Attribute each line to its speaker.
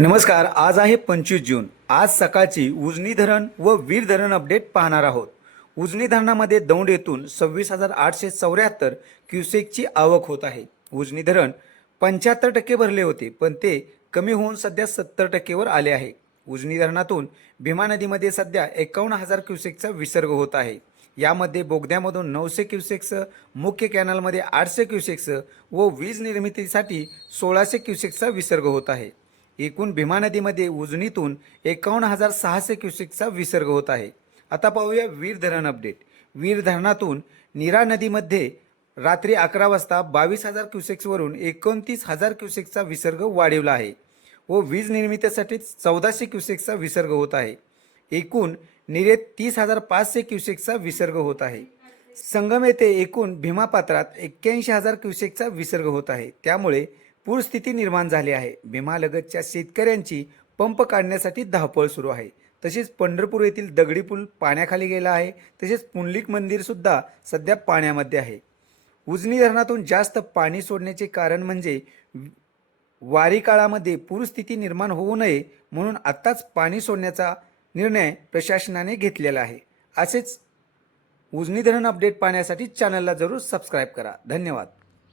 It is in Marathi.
Speaker 1: नमस्कार आज आहे पंचवीस जून. आज सकाळची उजनी धरण व वीर धरण अपडेट पाहणार आहोत. उजनी धरणामध्ये दौंड येथून सव्वीस हजार आठशे चौऱ्याहत्तर क्युसेकची आवक होत आहे. उजनी धरण पंच्याहत्तर टक्के भरले होते पण ते कमी होऊन सध्या सत्तर टक्केवर आले आहे. उजनी धरणातून भीमा नदीमध्ये सध्या एकावन्न हजार क्युसेकचा विसर्ग होत आहे. यामध्ये बोगद्यामधून नऊशे क्युसेक्स मुख्य कॅनलमध्ये आठशे क्युसेक्स व वीज निर्मितीसाठी सोळाशे क्युसेक्सचा विसर्ग होत आहे. एकूण भीमा नदीमध्ये उजनीतून एकावन्न हजार सहाशे क्युसेकचा विसर्ग होत आहे. आता पाहूया वीर धरण अपडेट वीर धरणातून नीरा नदीमध्ये रात्री अकरा वाजता बावीस हजार क्युसेक्सवरून एकोणतीस हजार क्युसेक्सचा विसर्ग वाढवला आहे व वीज निर्मितीसाठी चौदाशे क्युसेकचा विसर्ग होत आहे. एकूण निरेत तीस हजार पाचशे क्युसेकचा विसर्ग होत आहे. संगम येथे एकूण भीमापात्रात एक्क्याऐंशी हजार क्युसेकचा विसर्ग होत आहे. त्यामुळे पूरस्थिती निर्माण झाली आहे. भीमालगतच्या शेतकऱ्यांची पंप काढण्यासाठी धावपळ सुरू आहे. तसेच पंढरपूर येथील दगडी पूल पाण्याखाली गेला आहे. तसेच पुंडलिक मंदिरसुद्धा सध्या पाण्यामध्ये आहे. उजनी धरणातून जास्त पाणी सोडण्याचे कारण म्हणजे वारी काळामध्ये पूरस्थिती निर्माण होऊ नये म्हणून आत्ताच पाणी सोडण्याचा निर्णय प्रशासनाने घेतलेला आहे. असेच उजनी धरण अपडेट पाहण्यासाठी चॅनलला जरूर सबस्क्राईब करा. धन्यवाद.